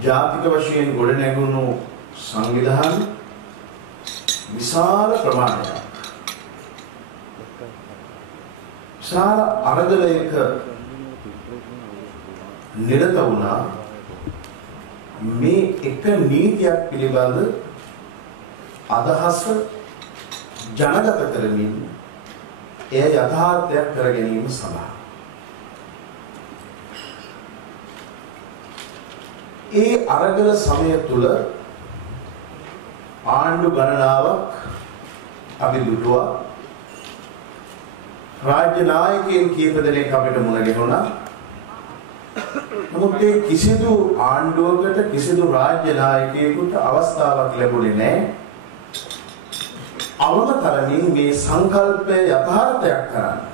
ජාතික වශයෙන් ගොඩනැගුණු සංවිධාන විශාල ප්‍රමාණයක් විශාල අරගලයක නිරත වුණා මේ එක නීතියක් පිළිබඳ අදහස ජනගත කරමින් එය යථාර්ථයක් කර ගැනීම සඳහා ඒ අරගල සමය තුල ආණ්ඩු ගණනාවක් අපි දුටුවා රාජ්‍ය නායකයන් කීප දෙනෙක් අපිට මුණ ගැහුණා. නමුත් ඒ කිසිදු ආණ්ඩුවකට කිසිදු රාජ්‍ය නායකයෙකුට අවස්ථාවක් ලැබුණේ නැහැ. අවමතරමින් මේ සංකල්පය යථාර්ථයක් කරන්න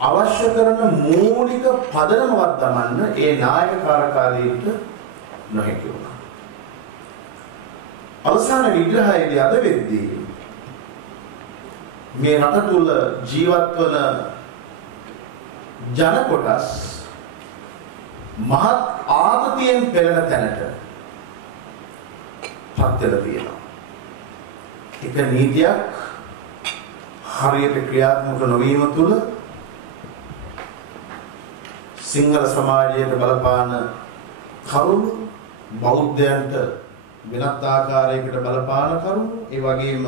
අවශ්‍ය කරන මූලික පදනමක් දමන්න ඒ නායකකාරකාදීන්ට නොහැකි වුණා. අවසාන විග්‍රහයේදී අද වෙද්දී මේ රට තුල ජීවත් වන ජන කොටස් මහත් ආතතියෙන් පෙළෙන තැනට පත් වෙලා තියෙනවා. එක නීතියක් හරියට ක්‍රියාත්මක නොවීම තුළ සිංහල සමාජයට බලපාන කරුණු බෞද්ධයන්ට වෙනත් ආකාරයකට බලපාන කරුණු ඒ වගේම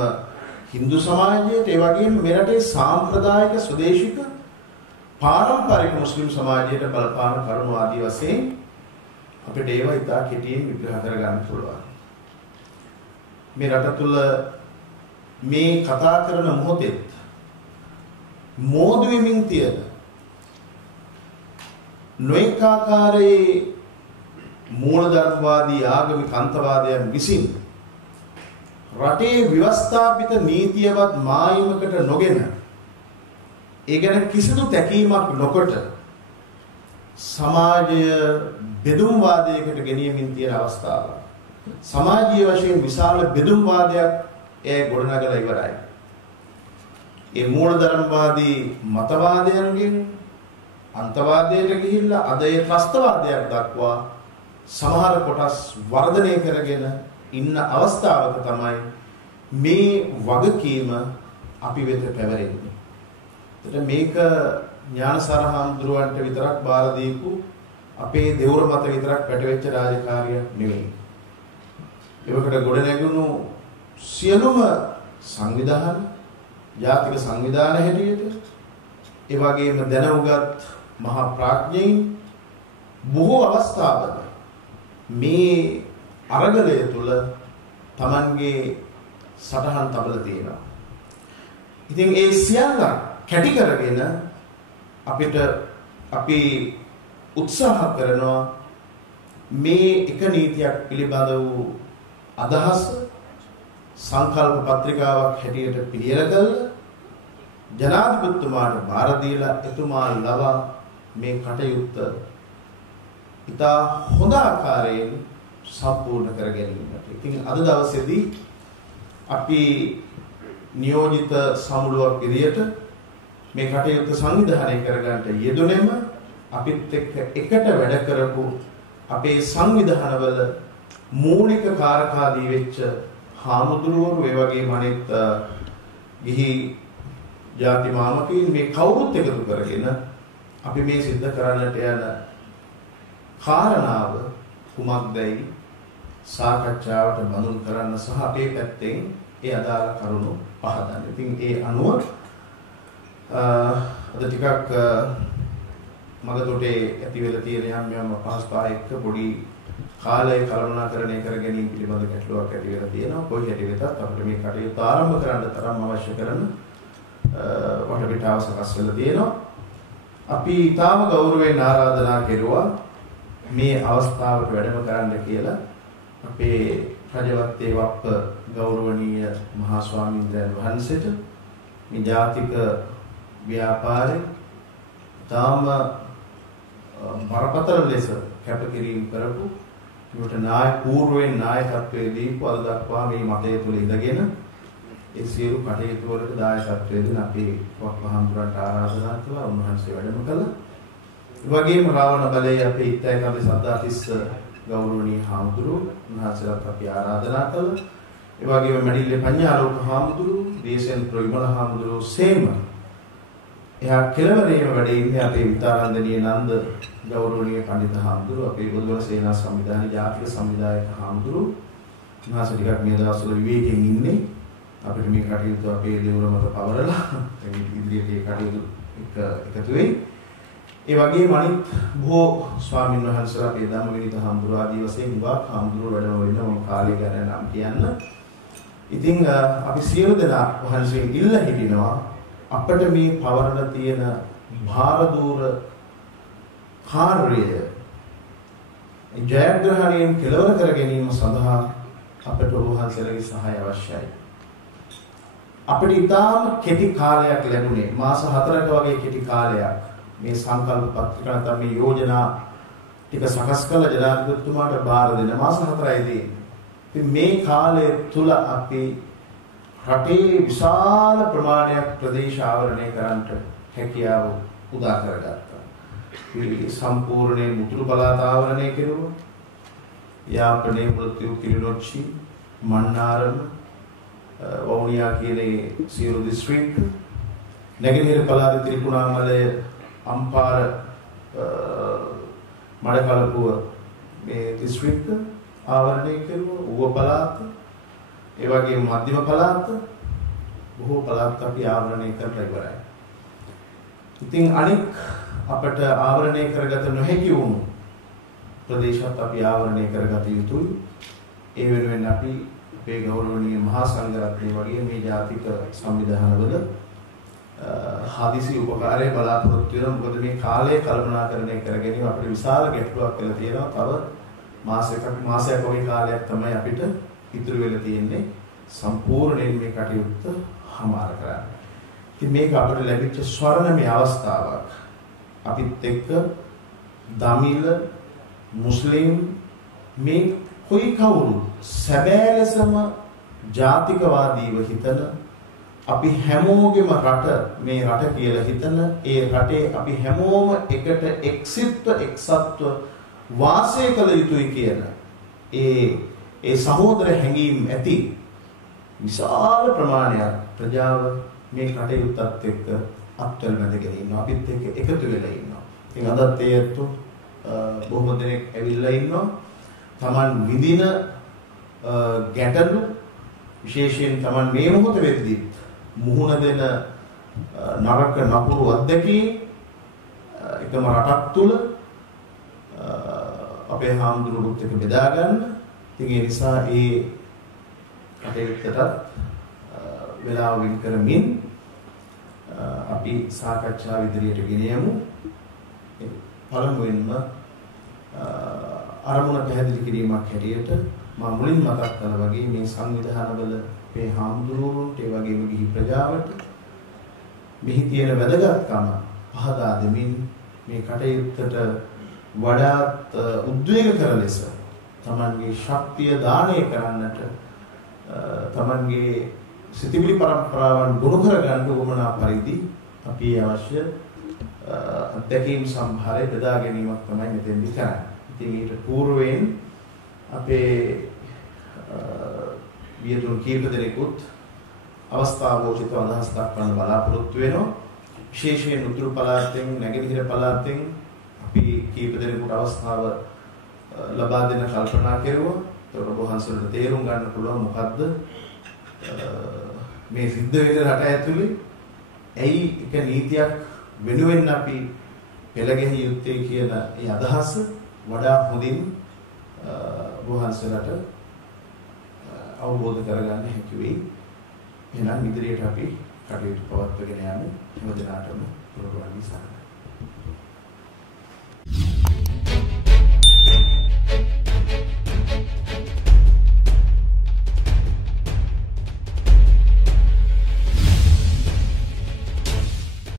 Hindu සමාජයට ඒ වගේම මෙරටේ සාම්ප්‍රදායික ස්වදේශික පාරම්පරික මුස්ලිම් සමාජයට බලපාන කරුණු ආදී වශයෙන් අපිට ඒවා ඉතා කෙටියෙන් විග්‍රහ කරගන්න පුළුවන්. මේ රට තුළ මේ කතා කරන මොහොතේ මෝදු වෙමින් තියෙන නොඑක ආකාරයේ මූලධර්මවාදී ආගමික අන්තවාදයන් විසින් රටේ ව්‍යවස්ථාපිත නීතියවත් මායිමකට නොගෙන ඒ ගැන කිසිදු තැකීමක් නොකොට සමාජය බෙදුම්වාදයකට ගෙනියමින් තියෙන අවස්ථාව. සමාජීය වශයෙන් විශාල බෙදුම්වාදයක් ඒ ගොඩනගලා ඉවරයි. ඒ මූලධර්මවාදී මතවාදයන්ගෙන් අන්තවාදයට ගිහිල්ලා අද ඒ ත්‍රස්තවාදයක් දක්වා සමහර කොටස් වර්ධනය කරගෙන ඉන්න අවස්ථාවක තමයි මේ වගකීම අපි වෙත පැවරෙන්නේ. එතකොට මේක ඥානසාර හාමුදුරුවන්ට විතරක් බාර දීපු අපේ දෙවුර මත විතරක් පැටවෙච්ච රාජකාරියක් නෙවෙයි. ඒවකට ගොඩ නැගුණු සියලුම සංවිධාන, ජාතික සංවිධාන හැටියට ඒ වගේම දැනුගත් මහා ප්‍රඥයින් බොහෝ අවස්ථාවල මේ අරගලය තුල Tamanගේ සටහන් තබලා තියෙනවා. ඉතින් ඒ සියල්ල කැටි කරගෙන අපි උත්සාහ කරනවා මේ එක නීතියක් පිළිබඳ වූ අදහස සංකල්ප පත්‍රිකාවක් හැටියට පිළියෙල කරලා ජනාධිපතිතුමාට බාර දීලා එතුමා ලවා මේ කටයුත්ත ඉතා හොඳ ආකාරයෙන් සම්පූර්ණ කර ගැනීමට. ඉතින් අද දවසේදී අපි නියෝජිත සමුළුවක් විදියට මේ කටයුත්ත සංවිධානය කරගන්න යෙදුණෙම අපිත් එකට වැඩ කරපු අපේ සංවිධානවල මූලික කාරකාදී වෙච්ච හාමුදුරුවෝ ඒ වගේම අනෙක් ගිහි ජාති මාමකීන් මේ කවුරුත් එකතු කරගෙන අපි මේ සිද්ධ කරන්නට යන කාරණාව කුමක්දයි සාකච්ඡාවට බඳුන් කරන්න සහ අපේ පැත්තෙන් ඒ අදාළ කරුණු පහදන්න. ඉතින් ඒ අනුව අද ටිකක් මගතොටේ ඇති වෙලා තියෙන යම් අපහසුතා එක්ක පොඩි කාලය කළමනාකරණය කර ගැනීම පිළිබඳ ගැටලුවක් ඇති වෙලා තියෙනවා. කොයි හැටි වෙතත් අපිට මේ කටයුත්ත ආරම්භ කරන්න තරම් අවශ්‍ය කරන වටපිටාව සකස් වෙලා තියෙනවා. අපි ඊටාම ගෞරවයෙන් ආරාධනා කෙරුවා මේ අවස්ථාවට වැඩම කරන්න කියලා අපේ රජවත්තේ වප්ප ගෞරවනීය මහා ස්වාමීන් වහන්සේට මේ ජාතික ව්‍යාපාරේ තාම බරපතල ලෙස කැපකිරීම කරපු ඒකට පූර්වයෙන් නායකත්වයේ දීපු අද දක්වා මේ මතය තුළ ඉඳගෙන ඒ සියලු කටයුතු වලට දායකත්වයේ දෙන අපේ වප්ප හඳුරන්ට ආරාධනා කළා. උන්වහන්සේ වැඩම කළා. වගේම රාවණ බලයේ අපේ ඉත්තයිකන්දේ සද්දාතිස්ස ගෞරවනීය හාමුදුරුවෝ උන්වහන්සේලාට අපි ආරාධනා කළා. ඒ වගේම මැඩිල්ලේ පඤ්ඤාලෝක හාමුදුරුවෝ, දේශෙන් ප්‍රවිමල හාමුදුරුවෝ සේම එහා කෙළවරේම වැඩ ඉන්නේ අපේ විතාරන්දනීය නන්ද ගෞරවනීය පඬිතු හාමුදුරුවෝ, අපේ බුදුවර සේනා සංවිධානයේ ජාතික සංවිධායක හාමුදුරුවෝ. උන්වහන්සේ ටිකක් මේ දවස්වල විවේකයෙන් ඉන්නේ. අපිට මේ කටයුතු අපේ දෙවොල මත පවරලා ඉදිරියට ඒ කටයුතු එකතු වෙයි. ඒ වගේම අනිත් බොහෝ ස්වාමීන් වහන්සේලා අපේ ධම්මවිනිත හාමුදුරුවෝ ආදී වශයෙන් විවාහ හාමුදුරුවෝ වැඩම වෙන මොන කාලය ගැන නම් කියන්න. ඉතින් අපි සියලු දෙනා වහන්සේගෙන් ඉල්ල හිටිනවා අපිට මේ පවරන තියෙන භාරදූර කාර්යය ජයග්‍රහණයෙන් කෙලවර කර ගැනීම සඳහා අපට වහන්සේලාගේ සහාය අවශ්‍යයි. අපිට ඉතාම කෙටි කාලයක් ලැබුණේ මාස 4ක වගේ කෙටි කාලයක් මේ සංකල්ප පත්‍රිකා නැත්නම් මේ යෝජනා ටික සකස් කළ ජනාධිපතිතුමාට බාර දෙන මාස 4යි තියෙන්නේ. ඉතින් මේ කාලය තුල අපි රටේ විශාල ප්‍රමාණයක් ප්‍රදේශ ආවරණය කරන්නට හැකියාව උදා කරගත්තා. මේ සම්පූර්ණයෙන් මුතුරු පළාත ආවරණය කෙරුවා. යාපනයේ ප්‍රතිඋ කිලිනොච්චි, මන්නාරම, වවුනියා කියන සියලු දිස්ත්‍රික්ක, නැගෙනහිර පළාතේ ත්‍රිකුණාමලය, අම්පාර, මඩකලපුව මේ දිස්ත්‍රික්ක ආවරණය කෙරුවා. ඌව පළාත, ඒ වගේම මධ්‍යම පළාත, බොහෝ පළාත් අපි ආවරණය කරලා ඉවරයි. ඉතින් අනික් අපට ආවරණය කරගත නොහැකි වුණු ප්‍රදේශات අපි ආවරණය කරගත යුතුයි. ඒ වෙනුවෙන් අපි අපේ ගෞරවනීය මහා සංඝරත්නය වගේ මේ ජාතික සංවිධානවල හදිසි උපකාරය බලාපොරොත්තු වෙනවා. මොකද මේ කාලය කළමනාකරණය කර ගැනීම අපිට විශාල ගැටලුවක් වෙලා තියෙනවා. තව මාසයක් වගේ කාලයක් තමයි අපිට ඉතුරු වෙලා තියෙන්නේ සම්පූර්ණයෙන් මේ කටයුත්ත හමාර කරන්න. ඉතින් මේක අපිට ලැබිච්ච ස්වර්ණමය අවස්ථාවක්. අපිත් එක්ක දමිළ, මුස්ලිම් මේ කොයි කවුරු සැබෑ ලෙසම ජාතිකවාදීව හිතන, අපි හැමෝගෙම රට මේ රට කියලා හිතන, ඒ රටේ අපි හැමෝම එකට එක්සත්ව වාසය කළ යුතුයි කියන ඒ සහෝදර හැඟීම් ඇති විශාල ප්‍රමාණයක් ප්‍රජාව මේ කටයුත්තත් එක්ක අත්වල බැඳගෙන ඉන්නවා. අපිත් එක්ක එකතු වෙලා ඉන්නවා. ඉතින් අදත් ඒත් බොහෝ දෙනෙක් ඇවිල්ලා ඉන්නවා. Taman විඳින ගැටලු විශේෂයෙන් Taman මේ මොහොත වෙද්දී මුහුණ දෙන නරක නපුරු අත්දැකීම් එකම රටක් තුල අපේ හාමුදුරුවොත් එක්ක බෙදා ගන්න. ඉතින් ඒ නිසා ඒ කටයුත්තට වේලාව වෙන් කරමින් අපි සාකච්ඡාව ඉදිරියට ගෙන යමු. පළමුවෙන්ම අරමුණ පැහැදිලි කිරීමක් හැටියට මම මුලින් මතක් කළා වගේ මේ සංවිධානවල මේ හාමුදුරුවන්ට ඒ වගේම ගිහි ප්‍රජාවට මෙහි තියෙන වැදගත්කම පහදා දෙමින් මේ කටයුත්තට වඩාත් උද්වේගකර ලෙස තමන්ගේ ශක්තිය දානය කරන්නට තමන්ගේ සිතිවිලි පරම්පරාවන් ගොනු කරගන්න උවමනා පරිදි අපි අවශ්‍ය අත්දැකීම් සම්භාරය බෙදා ගැනීමක් තමයි මෙතෙන්දී කරන්නේ. ඉතින් ඊට పూర్වයෙන් අපේ වියතුන් කීප දෙනෙකුත් අවස්ථාවෝචිත අදහස් දක්වන්න බලාපොරොත්තු වෙනවා. විශේෂයෙන් උතුරු පළාතෙන්, නැගෙනහිර පළාතෙන් අපි කීප දෙනෙකුට අවස්ථාව ලබා දෙන්න කල්පනා කෙරුවා. ඒතකොට ඔබ වහන්සේට තේරුම් ගන්න පුළුවන් මොකද්ද මේ සිද්ධ වෙන රට ඇතුලේ ඇයි එක නීතියක් වෙනුවෙන් අපි පෙළගැහිය යුත්තේ කියන ඒ අදහස වඩා හොඳින් වහන්සේලාට අවබෝධ කරගන්න හැකි වෙයි. එහෙනම් ඉදිරියට අපි කටයුතු පවත්වාගෙන යමු. හැම දිනකටම පුරවන්නේ සාරයි.